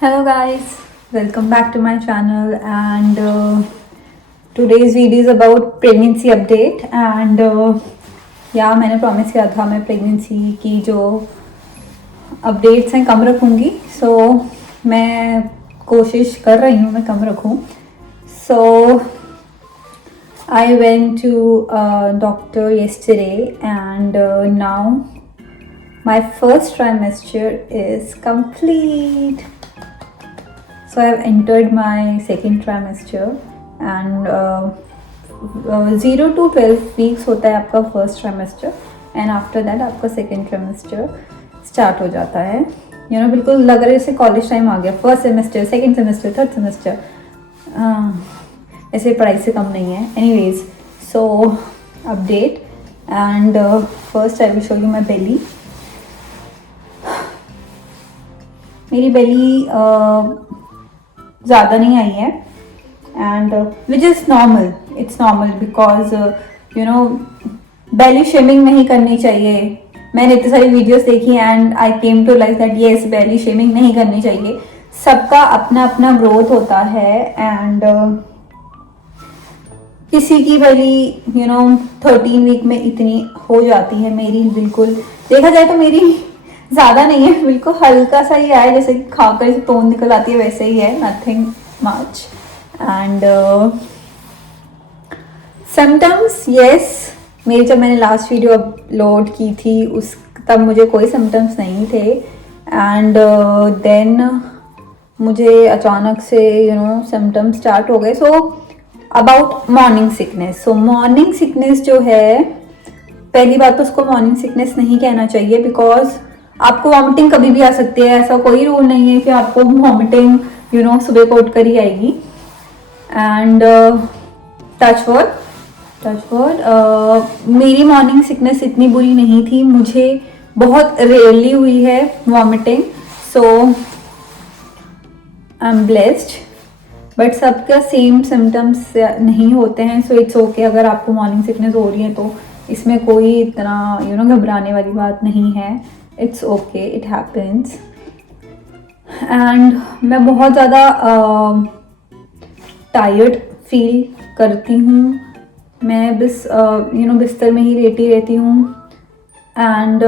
Hello guys, welcome back to my channel and today's video is about pregnancy update and मैंने promise किया था मैं pregnancy की जो अपडेट्स हैं कम रखूँगी सो मैं कोशिश कर रही हूँ मैं कम रखूँ सो I went to doctor yesterday and now my first trimester is complete. So I have entered my second trimester and 0 to 12 weeks होता है आपका first trimester and after that आपका सेकेंड ट्राइमेस्टर स्टार्ट हो जाता है बिल्कुल लग रहा है जैसे कॉलेज टाइम आ गया first semester second semester third semester ऐसे पढ़ाई से कम नहीं है anyways so update and first I will show you my belly मेरी बेली ज़्यादा नहीं आई है and which is normal it's normal because belly shaming नहीं करनी चाहिए. मैंने इतनी सारी वीडियोस देखी and I came to like that yes belly shaming नहीं करनी चाहिए. सबका अपना अपना ग्रोथ होता है एंड किसी की बेली 13 वीक में इतनी हो जाती है. मेरी बिल्कुल देखा जाए तो मेरी ज़्यादा नहीं है, बिल्कुल हल्का सा ही है, जैसे खाकर से तोंद निकल आती है वैसे ही है, nothing much. And symptoms yes मेरी जब मैंने लास्ट वीडियो अपलोड की थी उस तब मुझे कोई सिम्टम्स नहीं थे एंड देन मुझे अचानक से सिम्टम्स स्टार्ट हो गए. So about morning sickness. So morning sickness जो है पहली बात तो उसको मॉर्निंग सिकनेस नहीं कहना चाहिए बिकॉज आपको वॉमिटिंग कभी भी आ सकती है. ऐसा कोई रूल नहीं है कि आपको वॉमिटिंग सुबह को उठ कर ही आएगी. एंड टचवुड मेरी मॉर्निंग सिकनेस इतनी बुरी नहीं थी. मुझे बहुत रेयरली हुई है vomiting. So I am blessed but सबका सेम सिम्टम्स नहीं होते हैं. सो इट्स ओके अगर आपको मॉर्निंग सिकनेस हो रही है तो इसमें कोई इतना घबराने वाली बात नहीं है. It's okay it happens. And मैं बहुत ज़्यादा टायर्ड फील करती हूँ. मैं बस बिस्तर में ही लेटी रहती हूँ. एंड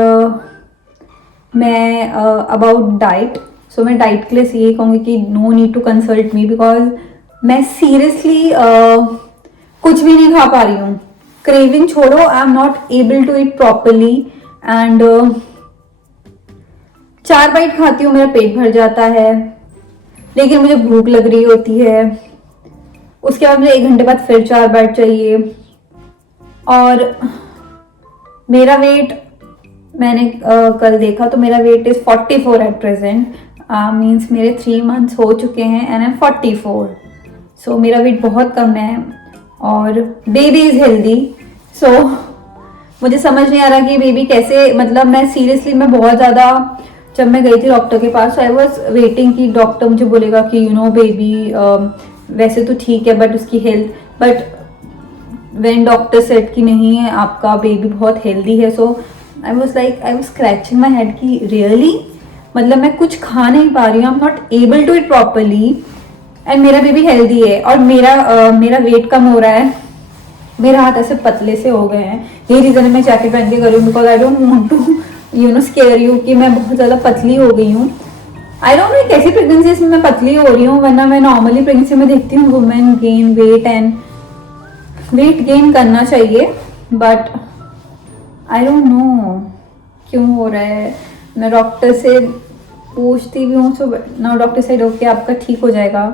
मैं अबाउट डाइट सो मैं डाइट के लिए यही कहूँगी कि no need to consult me because मैं सीरियसली कुछ भी नहीं खा पा रही हूँ. क्रेविंग छोड़ो, I am not able to eat properly and 4 bite खाती हूँ मेरा पेट भर जाता है लेकिन मुझे भूख लग रही होती है. उसके बाद मुझे 1 घंटे बाद फिर 4 बाइट चाहिए. और मेरा वेट मैंने कल देखा तो मेरा weight is 44 at present. Means मेरे 3 मंथ्स हो चुके हैं एंड आई एम 44. सो मेरा वेट बहुत कम है और बेबी इज हेल्दी. सो मुझे समझ नहीं आ रहा कि बेबी कैसे मैं सीरियसली मैं बहुत ज़्यादा जब मैं गई थी डॉक्टर के पास आई वॉज वेटिंग कि डॉक्टर मुझे बोलेगा कि बेबी वैसे तो ठीक है बट उसकी health but when doctor said कि नहीं है आपका बेबी बहुत हेल्दी है. So I was scratching my head कि रियली मैं कुछ खा नहीं पा रही हूँ. I am not able to eat properly and मेरा बेबी हेल्दी है और मेरा वेट कम हो रहा है. मेरा हाथ ऐसे पतले से हो गए हैं. यही रीज़न है मैं जैकेट पहन के कर रही हूँ because I don't want to scare you कि मैं बहुत ज़्यादा पतली हो गई हूँ. आई डोंट नो कैसी प्रेगनेंसी में मैं पतली हो रही हूँ वरना मैं नॉर्मली प्रेगनेंसी में देखती हूँ women gain weight and weight gain करना चाहिए बट आई डोंट नो क्यों हो रहा है. मैं डॉक्टर से पूछती भी हूँ. सो ना डॉक्टर साइड ओके आपका ठीक हो जाएगा.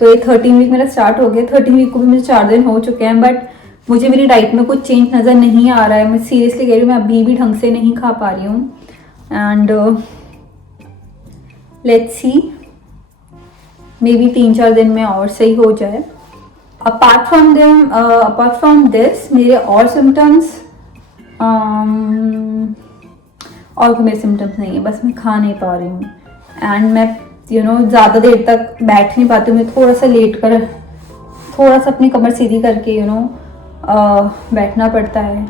तो ये 13 वीक मेरा स्टार्ट हो गया. 13 वीक को भी मुझे 4 दिन हो चुके हैं बट मुझे मेरी डाइट में कुछ चेंज नज़र नहीं आ रहा है. मैं सीरियसली कह रही हूँ मैं अभी भी ढंग से नहीं खा पा रही हूँ. And let's see may be 3-4 दिन में और सही हो जाए. अपार्ट फ्रॉम दिस मेरे और सिम्टम्स और कोई मेरे सिम्टम्स नहीं है. बस मैं खा नहीं पा रही हूँ एंड मैं ज़्यादा देर तक बैठ नहीं पाती हूँ. मैं थोड़ा सा लेट कर थोड़ा सा अपनी कमर सीधी करके बैठना पड़ता है.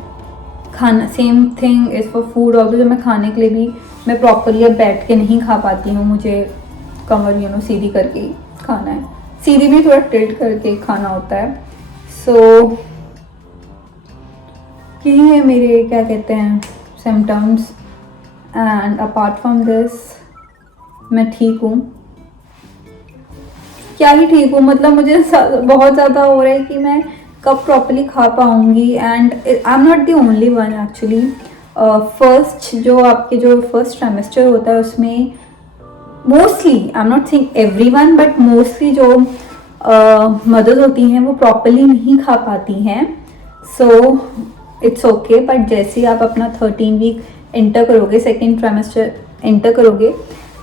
खाना same thing is for food. Also जब मैं खाने के लिए भी मैं प्रॉपरली अब बैठ के नहीं खा पाती हूँ. मुझे कमर सीधी करके ही खाना है, सीधी भी थोड़ा टिल्ट करके खाना होता है। सो यही है मेरे क्या कहते हैं symptoms, and apart from this मैं ठीक हूँ। क्या ही ठीक हूँ, मतलब मुझे बहुत ज़्यादा हो रहा है कि मैं कब प्रॉपर्ली खा पाऊँगी, and I am not the only one actually. First जो आपके जो फर्स्ट ट्राइमेस्टर होता है उसमें mostly, I am not saying everyone, but mostly जो मदर्स होती हैं वो प्रॉपर्ली नहीं खा पाती हैं। सो इट्स ओके, बट जैसे ही आप अपना 13 वीक एंटर करोगे, सेकेंड ट्राइमेस्टर एंटर करोगे,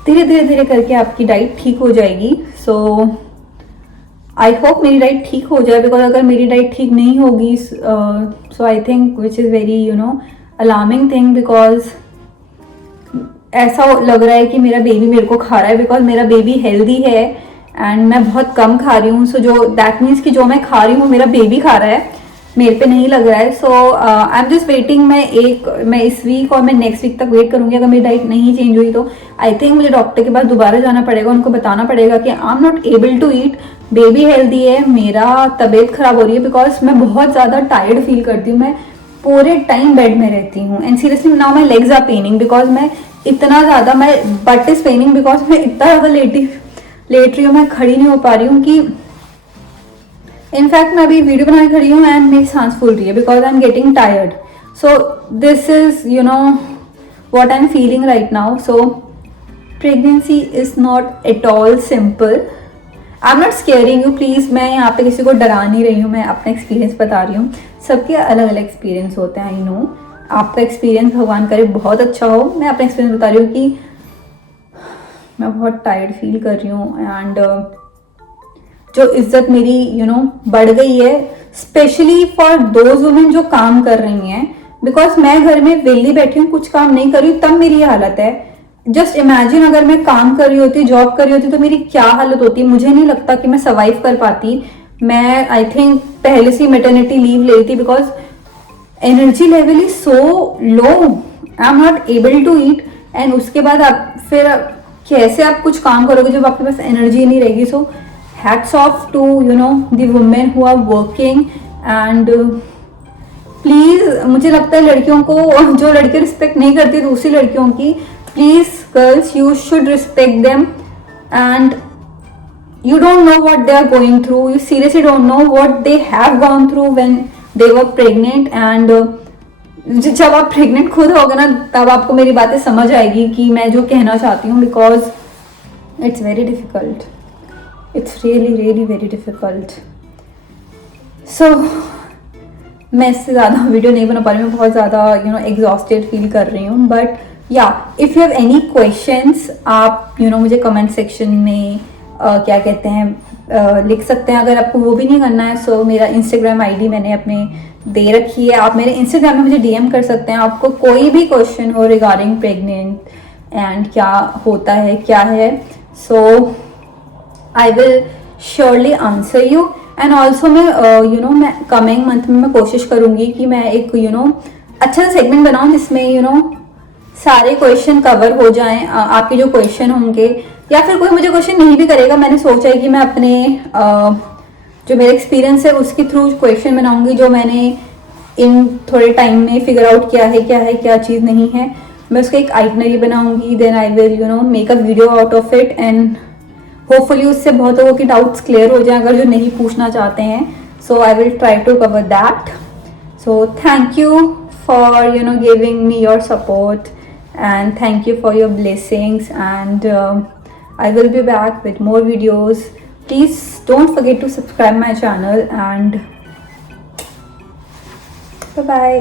धीरे धीरे धीरे करके आपकी डाइट ठीक हो जाएगी। सो आई होप मेरी डाइट ठीक हो जाए, बिकॉज अगर मेरी डाइट ठीक नहीं होगी so I think which is very alarming thing, because ऐसा लग रहा है कि मेरा बेबी मेरे को खा रहा है, बिकॉज मेरा बेबी हेल्दी है एंड मैं बहुत कम खा रही हूँ। सो जो दैट मीन्स कि जो मैं खा रही हूँ मेरा बेबी खा रहा है, मेरे पे नहीं लग रहा है। So I am just waiting. मैं इस वीक और मैं नेक्स्ट वीक तक वेट करूंगी। अगर मेरी डाइट नहीं चेंज हुई तो आई थिंक मुझे डॉक्टर के पास दोबारा जाना पड़ेगा, उनको बताना पड़ेगा कि I am not able to eat, baby healthy है, मेरा तबीयत खराब हो रही है, बिकॉज मैं बहुत ज़्यादा टायर्ड फील करती हूँ, मैं पूरे टाइम बेड में रहती हूँ। And seriously now my legs are paining, because मैं इतना ज़्यादा, मैं बट इज पेनिंग बिकॉज मैं इतना ज़्यादा लेट रही हूँ, मैं खड़ी नहीं हो पा रही हूँ कि इनफैक्ट मैं अभी वीडियो बनाने खड़ी हूँ एंड मेरी सांस फूल रही है, because I am getting tired. So this is what I'm feeling right now. So pregnancy is not at all simple. I'm not scaring you, please. मैं यहाँ पे किसी को डरा नहीं रही हूँ, मैं अपना एक्सपीरियंस बता रही हूँ। सबके अलग अलग एक्सपीरियंस होते हैं, आई नो। आपका एक्सपीरियंस भगवान करे बहुत अच्छा हो। मैं अपना एक्सपीरियंस बता रही हूँ कि मैं बहुत टायर्ड फील कर रही हूँ, एंड जो इज्जत मेरी बढ़ गई है, स्पेशली फॉर दोज वुमेन जो काम कर रही हैं, बिकॉज मैं घर में वेली बैठी हूँ, कुछ काम नहीं कर रही हूँ, तब मेरी ये हालत है। जस्ट इमेजिन अगर मैं काम कर रही होती, जॉब कर रही होती, तो मेरी क्या हालत होती। मुझे नहीं लगता कि मैं सर्वाइव कर पाती। मैं आई थिंक पहले से मैटरनिटी लीव ले रही थी, because energy level is so low, I am not able to eat. And उसके बाद आप फिर कैसे आप कुछ काम करोगे जब आपके पास एनर्जी नहीं रहेगी। So hats off to the women who are working, and please मुझे लगता है लड़कियों को, जो लड़कियां रिस्पेक्ट नहीं करती दूसरी लड़कियों की, please girls you should respect them. And you don't know what they are going through, you seriously don't know what they have gone through when they were pregnant. and जब आप प्रेग्नेंट खुद होगे ना, तब आपको मेरी बातें समझ आएगी कि मैं जो कहना चाहती हूँ, because it's very difficult, it's really very difficult. So मैं इससे ज़्यादा वीडियो नहीं बना पा रही हूँ, बहुत ज़्यादा एग्जॉस्टेड फील कर रही हूँ। बट या if you have any questions, आप मुझे कमेंट सेक्शन में क्या कहते हैं लिख सकते हैं। अगर आपको वो भी नहीं करना है, सो मेरा इंस्टाग्राम आईडी मैंने अपने दे रखी है, आप मेरे इंस्टाग्राम में मुझे डीएम कर सकते हैं। आपको कोई भी क्वेश्चन हो रिगार्डिंग प्रेग्नेंट एंड क्या होता है क्या है, so I will surely answer you. And also मैं मैं कमिंग मंथ में मैं कोशिश करूँगी कि मैं एक अच्छा सा सेगमेंट बनाऊँ जिसमें सारे क्वेश्चन कवर हो जाएं, आपके जो क्वेश्चन होंगे, या फिर कोई मुझे क्वेश्चन नहीं भी करेगा। मैंने सोचा है कि मैं अपने जो मेरा एक्सपीरियंस है उसके थ्रू क्वेश्चन बनाऊंगी, जो मैंने इन थोड़े टाइम में फिगर आउट किया है क्या चीज़ नहीं है। मैं उसका एक आइटनरी बनाऊंगी, then I will make a video out of it, and hopefully उससे बहुत लोगों की डाउट्स क्लियर हो जाए अगर जो नहीं पूछना चाहते हैं। So I will try to cover that. So thank you for giving me your support, and thank you for your blessings, and I will be back with more videos. Please don't forget to subscribe my channel, and bye bye.